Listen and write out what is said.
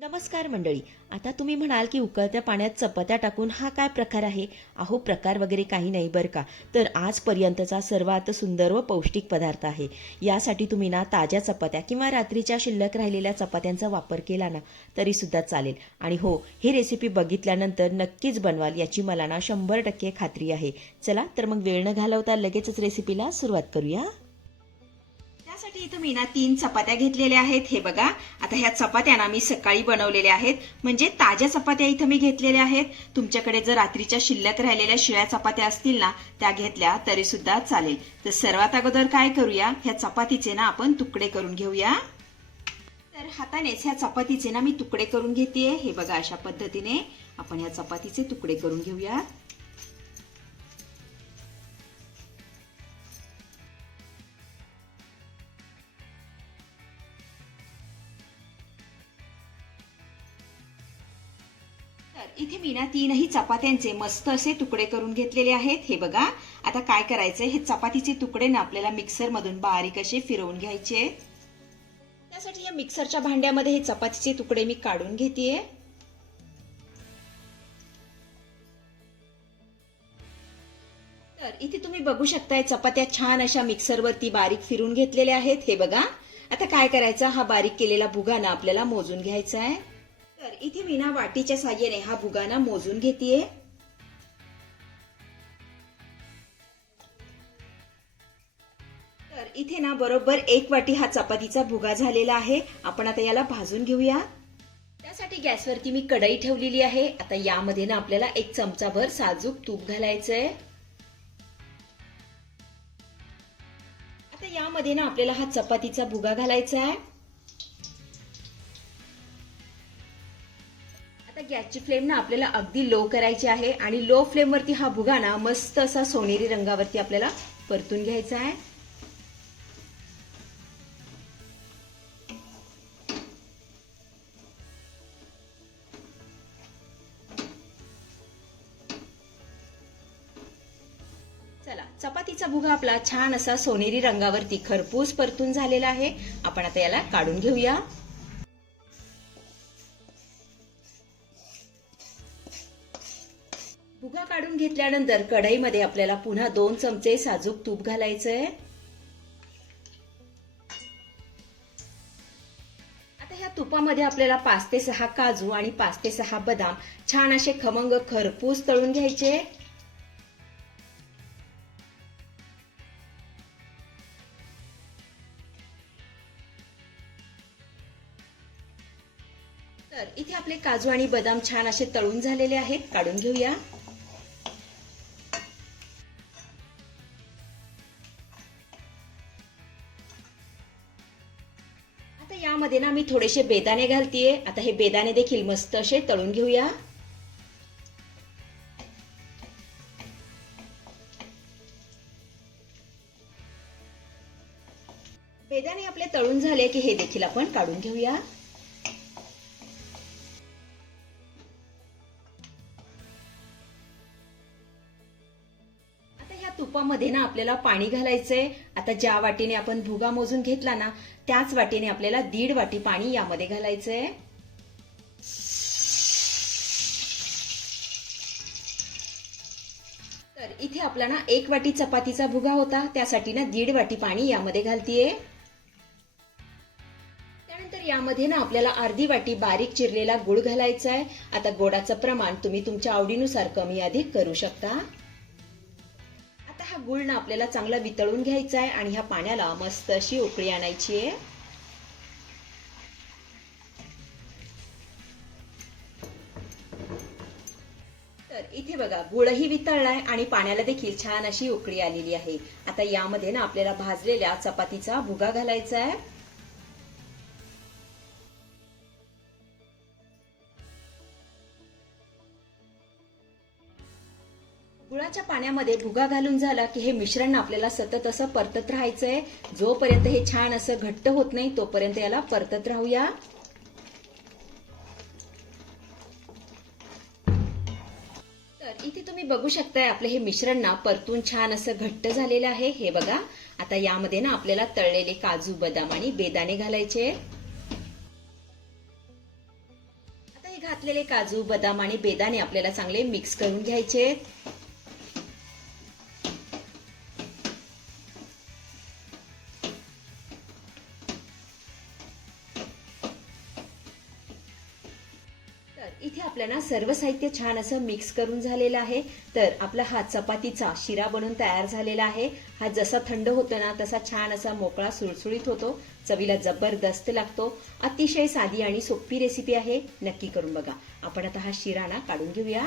नमस्कार मंडळी. आता तुम्ही म्हणाल की उकळत्या पाण्यात चपात्या टाकून हा काय प्रकार आहे? अहो प्रकार वगैरे काही नाही बरं का. तर आजपर्यंतचा सर्वात सुंदर व पौष्टिक पदार्थ आहे. यासाठी तुम्ही ना ताज्या चपात्या किंवा रात्रीच्या शिल्लक राहिलेल्या चपात्यांचा वापर केला ना तरीसुद्धा चालेल. आणि हो ही रेसिपी बघितल्यानंतर नक्कीच बनवाल याची मला ना शंभर टक्के खात्री आहे. चला तर मग वेळ न घालवता लगेचच रेसिपीला सुरुवात करूया. त्यासाठी इथं मी ना तीन चपात्या घेतलेल्या आहेत. हे बघा आता ह्या चपात्या ना मी सकाळी बनवलेल्या आहेत. म्हणजे ताज्या चपात्या इथं मी घेतलेल्या आहेत. तुमच्याकडे जर रात्रीच्या शिल्लक राहिलेल्या शिळ्या चपात्या असतील ना त्या घेतल्या तरी सुद्धा चालेल. तर सर्वात अगोदर काय करूया? ह्या चपातीचे ना आपण तुकडे करून घेऊया. तर हातानेच ह्या चपातीचे ना मी तुकडे करून घेते हे बघा अशा पद्धतीने आपण ह्या चपातीचे तुकडे करून घेऊया. इथे मी ना तीनही चपात्यांचे मस्त असे तुकडे करून घेतलेले आहेत. हे बघा आता काय करायचंय? हे चपातीचे तुकडे ना आपल्याला मिक्सर मधून बारीक असे फिरवून घ्यायचे. त्यासाठी या मिक्सरच्या भांड्यामध्ये हे चपातीचे तुकडे मी काढून घेतेय. तर इथे तुम्ही बघू शकताय चपात्या छान अशा मिक्सरवरती बारीक फिरून घेतलेल्या आहेत. हे बघा आता काय करायचं? हा बारीक केलेला भुगा ना आपल्याला मोजून घ्यायचा आहे तर इथे मी ना वाटीच्या साह्याने हा भुगाना मोजून घेतेय. तर इथे ना बरोबर एक वाटी हा चपातीचा भुगा झालेला आहे. आपण आता याला भाजून घेऊया. त्यासाठी गॅसवरती मी कढई ठेवलेली आहे. आता यामध्ये ना आपल्याला एक चमचाभर साजूक तूप घालायचंय. आता यामध्ये ना आपल्याला हा चपातीचा भुगा घालायचा आहे. गॅसची फ्लेम ना आपल्याला अगदी लो करायची आहे आणि लो फ्लेमवरती हा भुगा ना मस्त असा सोनेरी रंगावरती आपल्याला परतून घ्यायचा आहे. चला चपातीचा भुगा आपला छान असा सोनेरी रंगावरती खरपूस परतून झालेला आहे. आपण आता याला काढून घेऊया. फुगा काढून घेतल्यानंतर कढईमध्ये आपल्याला पुन्हा दोन चमचे साजूक तूप घालायचंय. आता ह्या तुपामध्ये आपल्याला पाच ते सहा काजू आणि पाच ते सहा बदाम छान असे खमंग खरपूस तळून घ्यायचे. तर इथे आपले काजू आणि बदाम छान असे तळून झालेले आहेत काढून घेऊया. यामध्ये ना मी थोडेसे बेदाणे घालतीये. आता हे बेदाणे देखील मस्त असे तळून घेऊया. बेदाणे आपले तळून झाले की हे देखील आपण काढून घेऊया. तुपामध्ये ना आपल्याला पाणी घालायचंय. आता ज्या वाटीने आपण भुगा मोजून घेतला ना त्याच वाटीने आपल्याला दीड वाटी पाणी यामध्ये घालायचंय. तर इथे आपला ना एक वाटी चपातीचा भुगा होता त्यासाठी ना दीड वाटी पाणी यामध्ये घालतीये. त्यानंतर यामध्ये ना आपल्याला अर्धी वाटी बारीक चिरलेला गुळ घालायचा आहे आता गोडाचं प्रमाण तुम्ही तुमच्या आवडीनुसार कमी अधिक करू शकता. हा आपल्याला चांगला वितळून घ्यायचा आहे आणि ह्या पाण्याला मस्त अशी उकळी आणायची आहे. तर इथे बघा गुळही वितळलाय आणि पाण्याला देखील छान अशी उकळी आलेली आहे. आता यामध्ये ना आपल्याला भाजलेल्या चपातीचा भुगा घालायचा आहे. गुळाच्या पाण्यामध्ये भुगा घालून झाला की हे मिश्रण आपल्याला सतत असं परतत राहायचंय. जोपर्यंत हे छान असं घट्ट होत नाही तोपर्यंत याला परतत राहूया. तर इथे तुम्ही बघू शकताय आपलं हे मिश्रण ना परतून छान असं घट्ट झालेलं आहे. हे बघा आता यामध्ये ना आपल्याला तळलेले काजू बदाम आणि बेदाणे घालायचे. हे घातलेले काजू बदाम आणि बेदाणे आपल्याला चांगले मिक्स करून घ्यायचे इथे आपल्याला सर्व साहित्य छान असं मिक्स करून झालेलं आहे. तर आपला हा चपातीचा शिरा बनून तयार झालेला आहे. हा जसा थंड होतो ना तसा छान असा मोकळा सुळसुळीत होतो. चवीला जबरदस्त लागतो. अतिशय साधी आणि सोपी रेसिपी आहे. नक्की करून बघा. आपण आता हा शिरा ना काढून घेऊया.